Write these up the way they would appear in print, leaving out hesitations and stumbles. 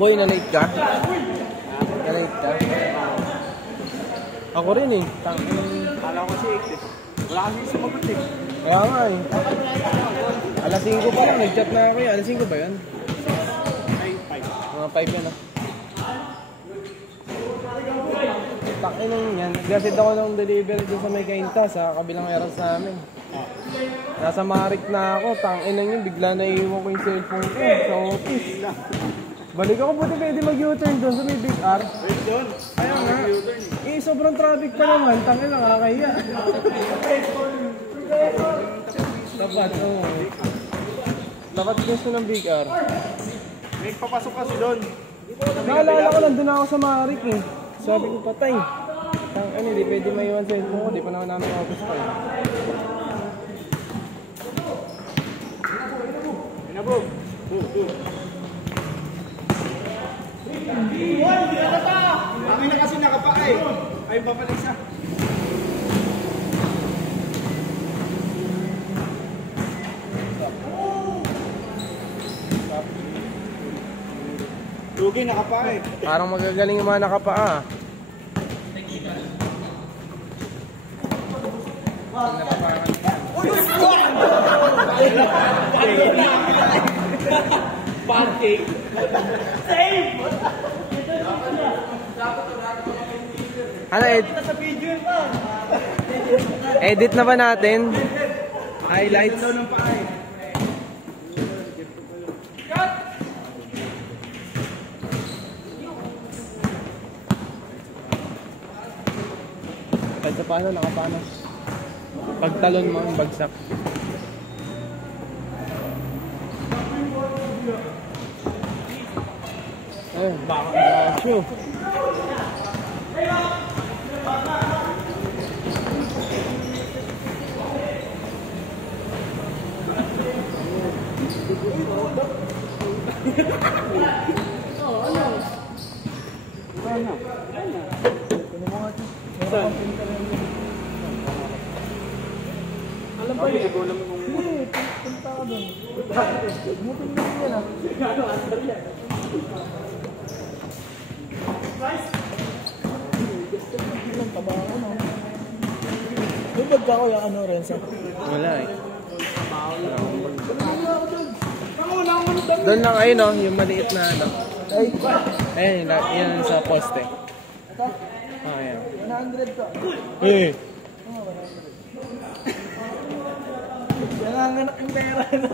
Boy, na-late ka? Na-late ka? Ako rin eh. Alam ko si 8 eh. Wala kasi sumagot eh. Kaya nga eh. Alas 5 pa lang, nag-chat na ako eh. Alas 5 ba yun? Ay, 5. Mga 5 yan ah. Takinang yan. Nag-gasid ako ng delivery dun sa may kainta sa kabilang warehouse namin. Nasa Marik na ako. Tanginang yun, bigla na iiwan ko yung cellphone ko sa office. Balik ako, buti pwede mag-U-turn doon sa may Big R. Wait doon. Kaya nga. Eh, sobrang traffic pa naman. Tangin lang, kakaya. Tapat, oo. Tapat gusto ng Big R. May papasok kasi doon. Naalala ko, nandun ako sa Marik eh. Sabi ko, patay. Tangin, hindi pwede maiwan sa cellphone ko. Di pa naman namin office pa eh. Inabog. Kami na kasi nakapaka eh. Ay, papalik siya. Lugi, nakapaka eh. Parang magagaling yung mga nakapaa. Pancake. Save! Ano, edit na ba natin? Highlights. Kahit sa paano, nakapanos. Pagtalon mo ang bagsak. Eh, baka nasyo. Alam ba yun? Alam mo kung... Hindi, punta ka doon. Mutin mo yan ah. Ano, answer yan? Ang taba ako no. Lubag ka ko yung ano, Renzo? Wala eh. Doon lang ayun no, yung maliit na ano. Ayun, yan sa poste. Oh, ayan. 100 to. Eh. Nanganganak yung pera no.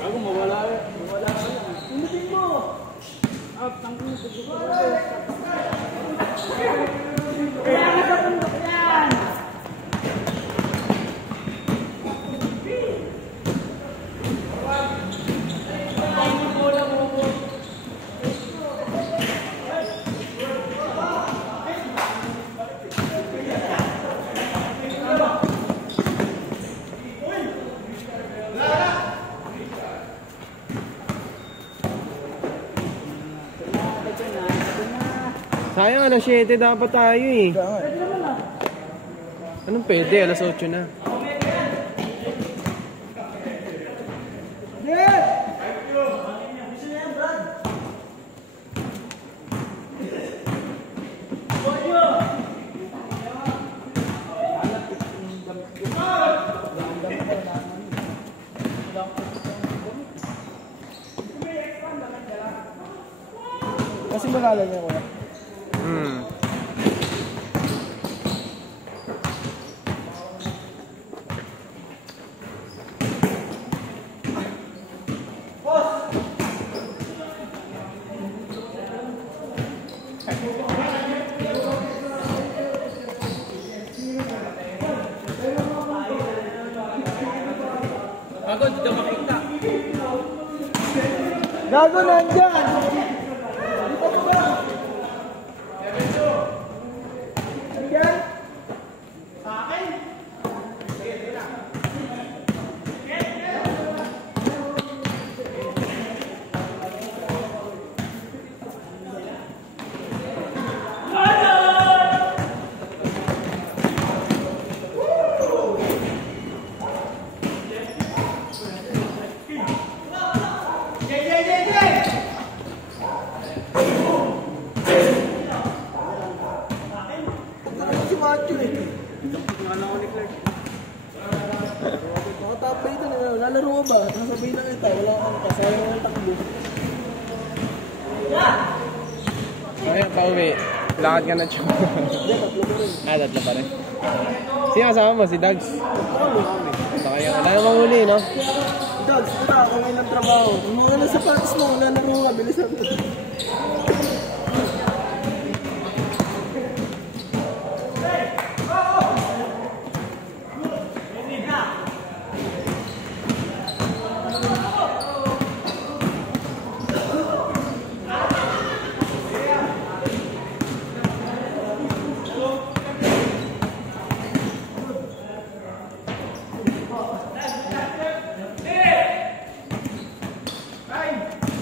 Ako mawala yan. Mawala yan. Ulitin mo! Up, tangkin mo. Kaya nakatundok yan! Sayang, alas 7 dapat tayo eh. Anong pwede? Alas 8 na. Kasi malalan niya ko. Bago, dito makita. Gago nandyan! Yeah! lang ako ni Clark. Nakatapay ito, lalaro ka ba? Nasabihin na kita, wala kang kasayang ng takbo. Ngayon, pauwi. Lakad ka na, Chum. Hindi, tatlo mo rin. Tatlo pa rin. Sino kasama mo? Si Dags? Kami. Baka kayo. Wala namang huli, no? Dags, wala ako ngayon ng trabaho. Mga nasa practice mo, lalaro ka, bilisan mo.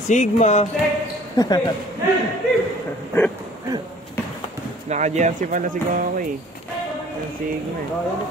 Sigma! Naka-jersey pala si Coco eh. Yung Sigma eh.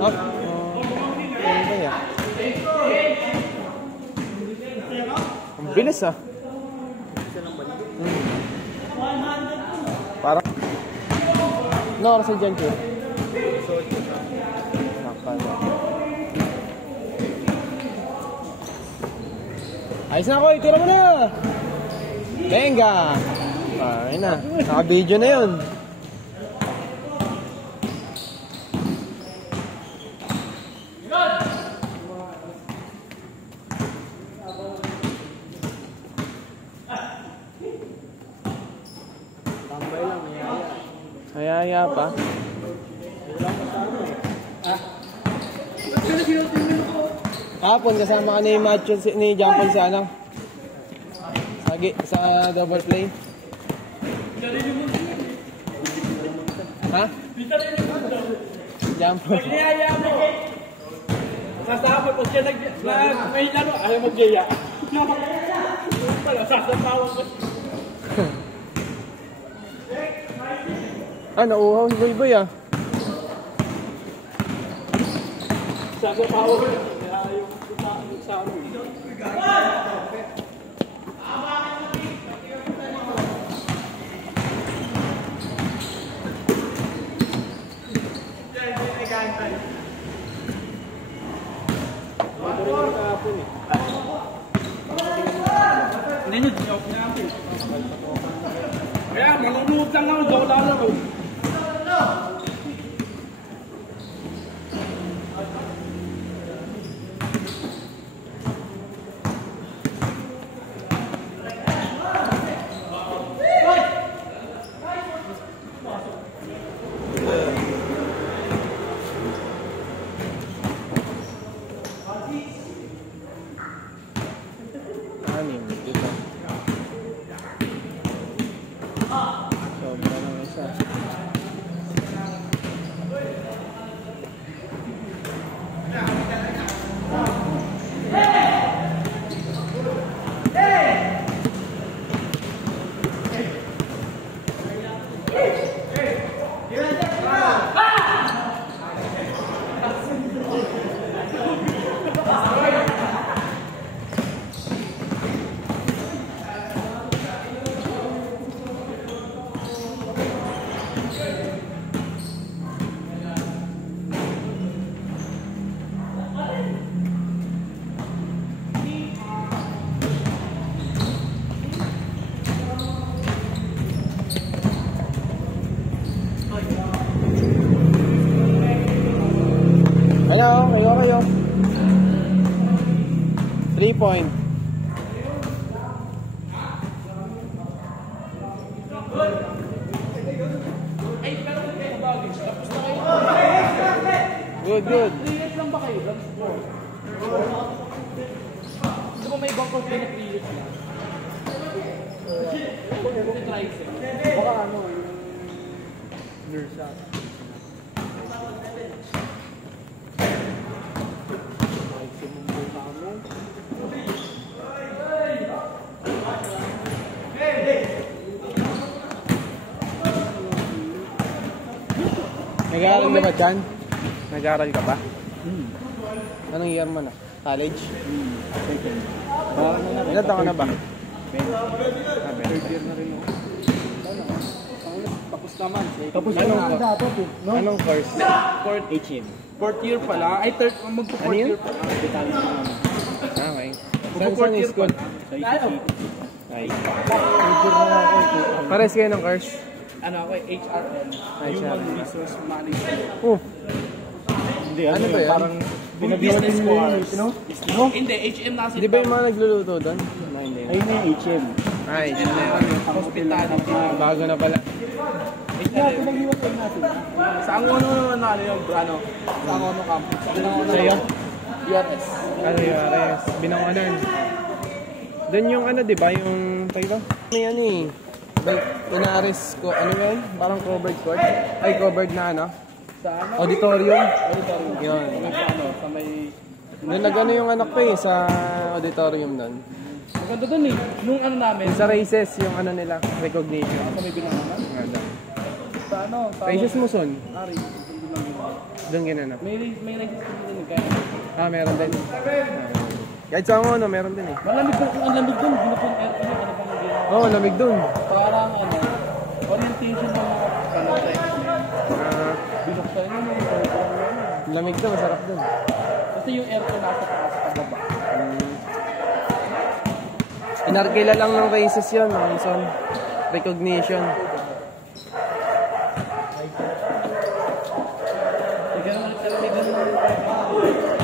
Up. Ano ba yan? Ang bilis ah. Parang no oras dyan ko. Ayos na ako, itira mo na! Venga! Ayun na, naka-video na yun. Hayaya pa. Hapon kasama ka ni Macho ni Jampol sa ano? Sa double play. Ha? Jampol. Sasama po siya may laro, ayaw mag-gaya. Wala, sasapawan ko. Ah, nauuhaw si Boy Boy ah. Sasapawan ko. Ayaw sa amin. Hindi nyo, joke na ako. Kaya, manunod lang ako, joke lang ako. Sobra ng isa. Kanya, kayo. 3 point. Good. 3 years lang ba kayo? Di ba may ibang course na 3 years lang? Baka ano, nurse. Nag-aaral ka ba dyan? Nag-aaral ka ba? Anong year mo na? College? Second. Ilan taon ka na ba? Third year na rin ako. Tapos naman. Tapos anong course? Fourth year pala. Ay, third. Magpo-fourth Ano yun? year pala. Okay. Saan Magpo-fourth year school? pala. Ay. Pares kayo ng course? Ano ako eh, HRM. HRM. Human Resource Management. Hindi, ano ba yan? Parang business course. Hindi, HM na kasi. Di ba yung mga nagluluto doon? Hindi. Ayun na yung HM. Ay, hindi na yun. Hospitality. Bago na pala. Pinag-iwalay natin. Sa Angono naman na ano yung ano? Sa Angono campus. Sa'yo? DRS. Ano yung RS? Binangonan. Doon yung ano, di ba? Yung tayo? May ano eh. Ina-arrest ko, ano yun? Parang covered court? Ay, covered na ano? Sa ano? Auditorium? Auditorium. Yun. Ano? Sa may... Doon nag-ano yung anak ko eh, sa auditorium doon. Maganda dun eh. Nung ano namin. Yung sa races, yung ano nila, recognition. Sa may binanganan. Ganda. Sa ano? Sa Races mo son? Ari. Doon ginanap. May register din kaya. Meron din. Kahit sa ano, meron din eh. Malamig dun. Ang lamig dun. Binupon aircon yung ano pang ginawa. Oo, lamig doon. Parang ano, orientation ng mga kanotay. Binuksan yun yung program yun. Lamig doon, masarap doon. Kasi yung aircon nasa taas pababa. Inarkila lang ng races yun, Manson. Recognition. Sige naman, may ganun naman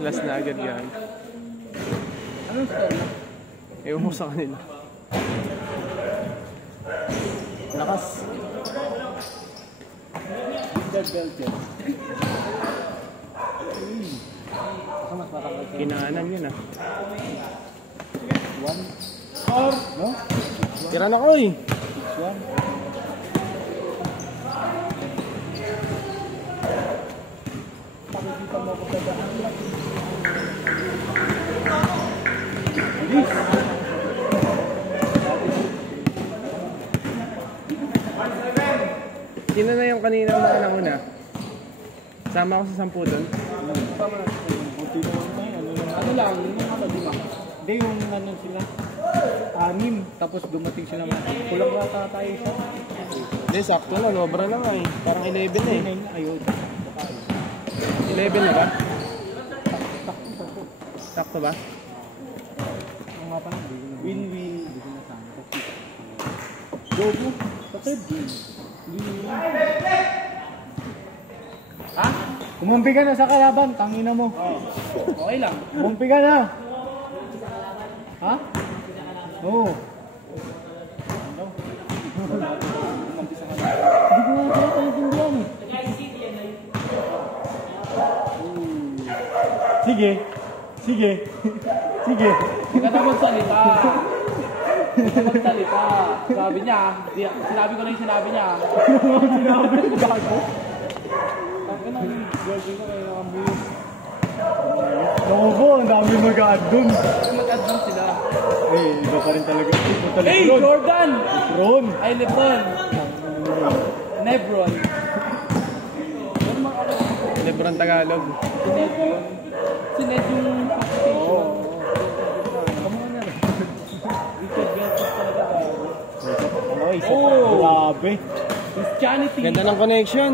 Last na agad yan. anong score na? Ewan mo sa kanila. Lakas. Third belt yun. Kinaanan yun ah. Or, No? Tira na ko eh. pakikita mo ako sa daan. Sino na yung kanina na una? Sama ko sa 10 doon. Ano lang, yung ano, di ba? Hindi, yung ano sila. 6, tapos dumating sila. Kulang rata tayo sa Hindi, sakto na. Sobra na nga eh. Parang 11 na eh. ayun. 11 na ba? Sakto ba? Ang nga pala, Win-win. Gogo, sa third game. Ha? Kumumpi ka na sa kalaban, tangina mo. Okay lang. Kumumpi ka na. Ha? Oo. Hindi ko nga kaya tayo eh. Sige. Sige. Sige. Huwag ka na magsalita. Huwag ka magsalita. Sabi niya, sinabi ko lang yung sinabi niya. Sinabi ko gago. Sabi na, girlfriend ko kayo ang buwis. Naku po, ang dami mag-add dun. Mag-advance sila. Eh, iba pa rin talaga. Iba talaga Hey, Ron. Jordan! Ron. Ay, Lebron. Nebron. Lebron Tagalog. Si Nebron. Si Ned yung application. Kamukha na rin. Richard Belfast talaga. Ay, Oh! grabe. Christianity. Ganda ng connection.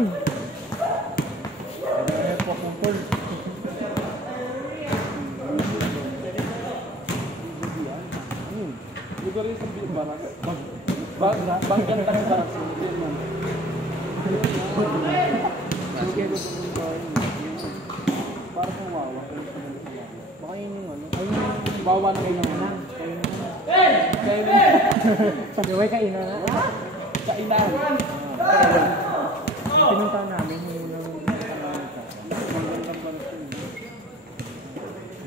Siguro yung sabihin barak. Banggandang barak. Para kung wawa. Baka yun yung ano. Bawa na kayo naman. Kayo na. Gaway kainan na. Kainan. Pinuntahan namin yung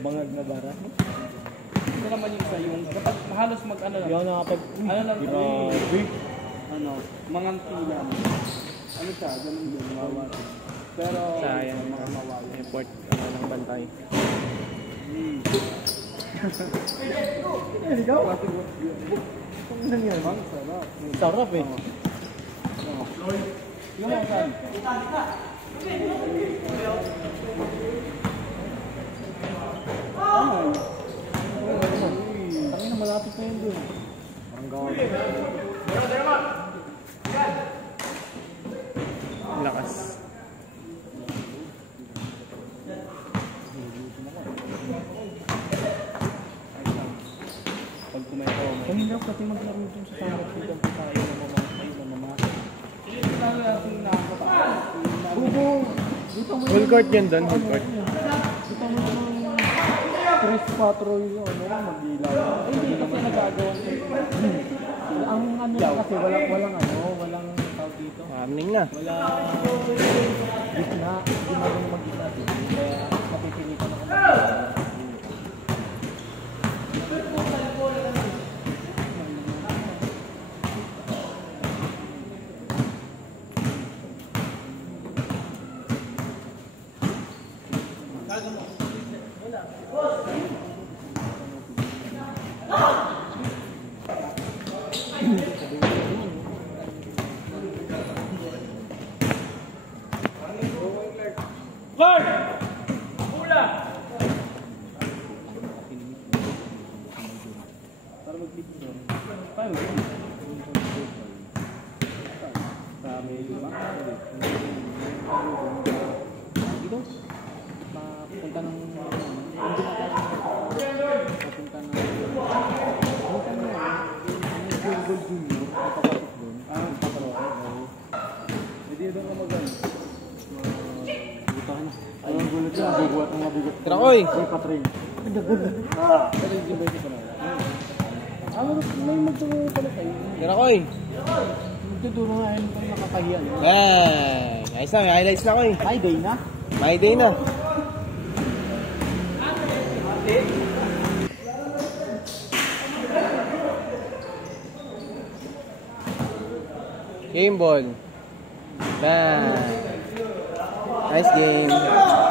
bangag na bara. Ito naman yung isa yung kapag halos mag-ano lang. Yung nakapag... Ano lang Diba? ano, mangantilan. Ano siya, ganun din, wawa. Pero, Sayang. mga mawawa. Import ng bantay. Ikaw? Ano yan? Ang sarap. Sarap eh. Yung mga saan? Ay. Tangin na malapit na yun dun. Parang gawin. Lakas. Pag kumento mo. Ang hirap kasi maglaro dun sa sarap dito ang tayo na mamamakas. Ito na natin nakakataas. Bubo! Dito mo Full court yan doon, full court. Dito mo yung 3-4 yung ano, mag-ilaw. Hindi kasi nagagawa Ang ano kasi walang tawag dito. Warning na. Wala gitna, hindi mo mag-gitna dito. Kaya mapipilitan ako Guard! Pula! Para mag-click doon. Paano yun? Sa may lima? dito. Mapunta ng Gold Junior, napapasok doon. Paparoan. Hindi doon ka mag-ano. Butahan. Ayun, gulat yun. Bubuhat ng mabigat. Trakoy! May patrain. Pero yung Gilberto pa na. May magturo pala kayo. Trakoy! Magtuturo nga yun kung nakakahiya. Ay! Ayos na, may highlights na ko eh. Ay, day na. May day na. Game ball. Nice game.